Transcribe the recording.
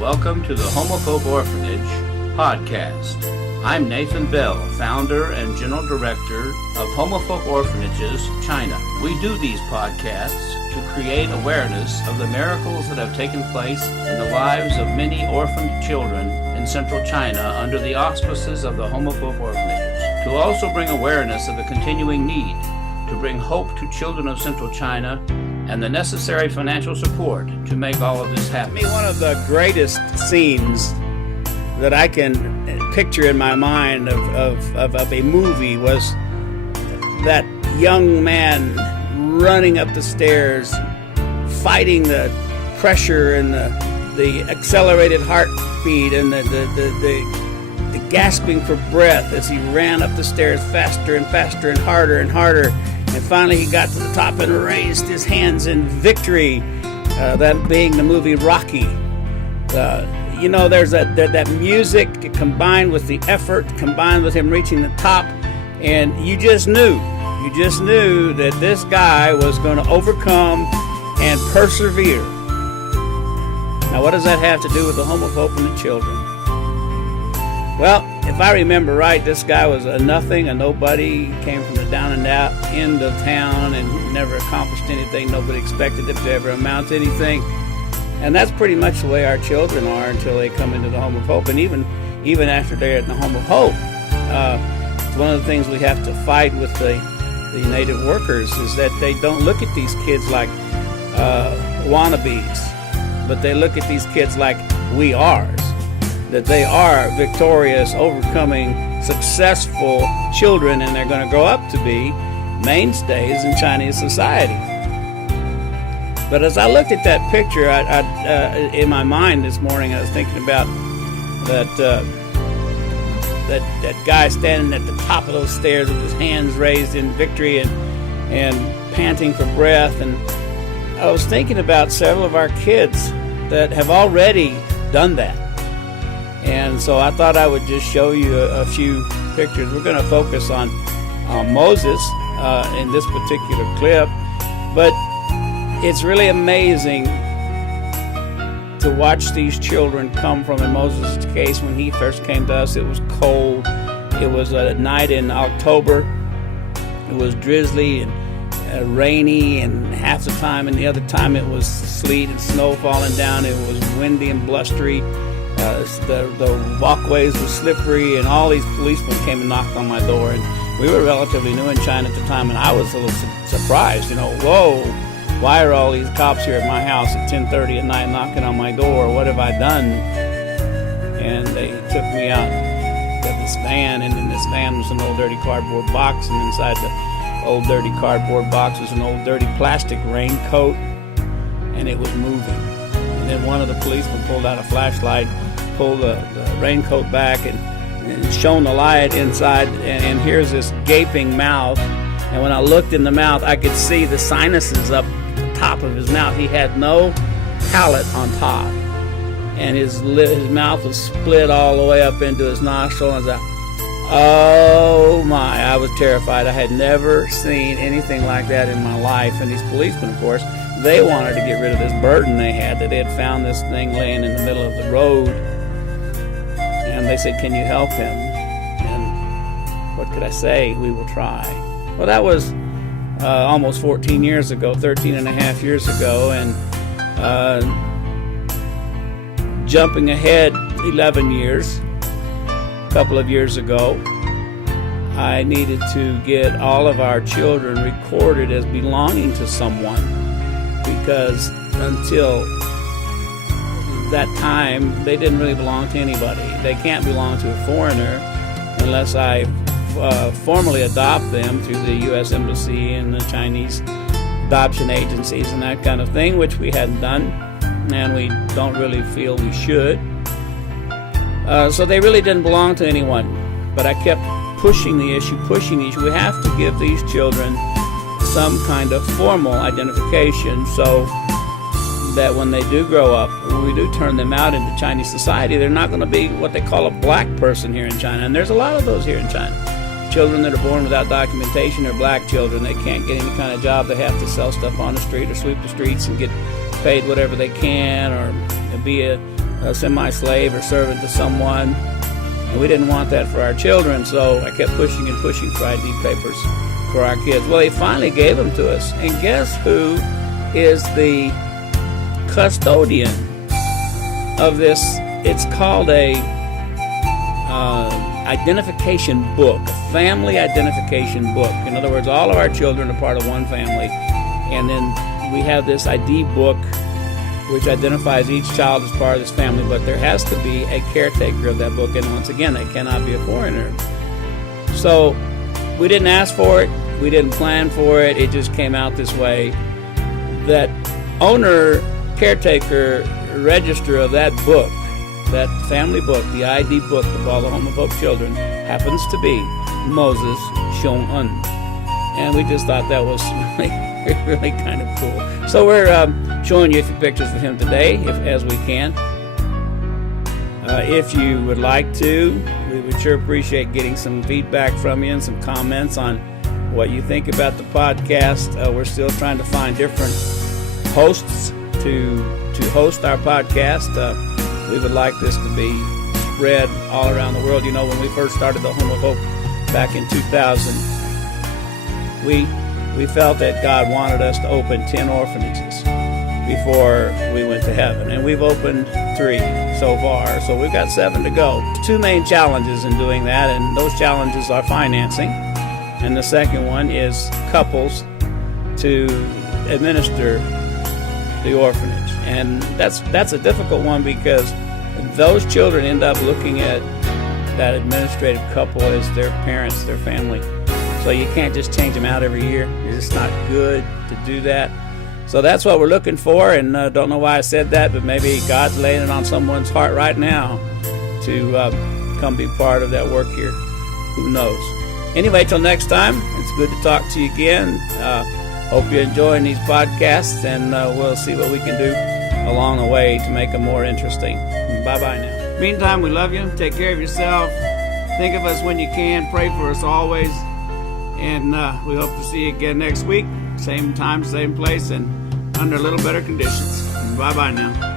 Welcome to the Homophobe Orphanage podcast. I'm Nathan Bell, founder and general director of Homophobe Orphanages, China. We do these podcasts to create awareness of the miracles that have taken place in the lives of many orphaned children in central China under the auspices of the Homophobe Orphanages. To also bring awareness of the continuing need to bring hope to children of central China and the necessary financial support to make all of this happen. One of the greatest scenes that I can picture in my mind of a movie was that young man running up the stairs, fighting the pressure and the accelerated heartbeat and the gasping for breath as he ran up the stairs faster and faster and harder. And finally he got to the top and raised his hands in victory, that being the movie Rocky. There's that music combined with the effort, combined with him reaching the top, and you just knew that this guy was going to overcome and persevere. Now, what does that have to do with the homophobe and the children? Well, if I remember right, this guy was a nothing, a nobody. He came from the down and out end of town and never accomplished anything. Nobody expected him to ever amount to anything. And that's pretty much the way our children are until they come into the home of hope. And even after they're in the home of hope, it's one of the things we have to fight with the native workers is that they don't look at these kids like wannabes, but they look at these kids like we ours. That they are victorious, overcoming, successful children, and they're going to grow up to be mainstays in Chinese society. But as I looked at that picture, in my mind this morning, I was thinking about that guy standing at the top of those stairs with his hands raised in victory and panting for breath. And I was thinking about several of our kids that have already done that. And so I thought I would just show you a few pictures. We're going to focus on Moses in this particular clip, but it's really amazing to watch these children come from. In Moses' case, when he first came to us, it was cold. It was a night in October. It was drizzly and rainy, and half the time, and the other time it was sleet and snow falling down. It was windy and blustery. The walkways were slippery, and all these policemen came and knocked on my door. And we were relatively new in China at the time, and I was a little surprised. Whoa, why are all these cops here at my house at 10:30 at night knocking on my door? What have I done? And they took me out to this van, and in this van was an old dirty cardboard box, and inside the old dirty cardboard box was an old dirty plastic raincoat, and it was moving. And then one of the policemen pulled out a flashlight, pulled the raincoat back and shone the light inside, and here's this gaping mouth. And when I looked in the mouth, I could see the sinuses up the top of his mouth. He had no palate on top, and his mouth was split all the way up into his nostril. And I was like, oh my, I was terrified. I had never seen anything like that in my life. And these policemen, of course, they wanted to get rid of this burden they had, that they had found this thing laying in the middle of the road. And they said, can you help him? And what could I say? We will try. Well, that was almost 14 years ago, 13 and a half years ago. And jumping ahead 11 years, a couple of years ago, I needed to get all of our children recorded as belonging to someone, because until that time, they didn't really belong to anybody. They can't belong to a foreigner unless I formally adopt them through the U.S. Embassy and the Chinese adoption agencies and that kind of thing, which we hadn't done, and we don't really feel we should. So they really didn't belong to anyone. But I kept pushing the issue. We have to give these children some kind of formal identification so that when they do grow up, when we do turn them out into Chinese society, they're not going to be what they call a black person here in China. And there's a lot of those here in China. Children that are born without documentation are black children. They can't get any kind of job. They have to sell stuff on the street or sweep the streets and get paid whatever they can, or be a a semi-slave or servant to someone. And we didn't want that for our children, so I kept pushing and pushing for ID papers for our kids. Well, they finally gave them to us. And guess who is the custodian of this? It's called a identification book, a family identification book. In other words, all of our children are part of one family. And then we have this ID book which identifies each child as part of this family, but there has to be a caretaker of that book, and once again, they cannot be a foreigner. So we didn't ask for it, we didn't plan for it, it just came out this way. That owner, caretaker, register of that book, that family book, the ID book of all the homophobic children, happens to be Moses Shong-un. And we just thought that was really kind of cool. So we're showing you a few pictures of him today, as we can. If you would like to, we would sure appreciate getting some feedback from you and some comments on what you think about the podcast. We're still trying to find different hosts to host our podcast. We would like this to be spread all around the world. You know, when we first started the Homo Hope back in 2000, we felt that God wanted us to open 10 orphanages before we went to heaven. And we've opened 3 so far, so we've got 7 to go. 2 main challenges in doing that, and those challenges are financing. And the second one is couples to administer the orphanage. And that's a difficult one because those children end up looking at that administrative couple as their parents, their family. So you can't just change them out every year. It's just not good to do that. So that's what we're looking for, and don't know why I said that, but maybe God's laying it on someone's heart right now to come be part of that work here. Who knows? Anyway, till next time, it's good to talk to you again. Hope you're enjoying these podcasts, and we'll see what we can do along the way to make them more interesting. Bye-bye now. Meantime, we love you. Take care of yourself. Think of us when you can. Pray for us always. And we hope to see you again next week. Same time, same place, and under a little better conditions. Bye-bye now.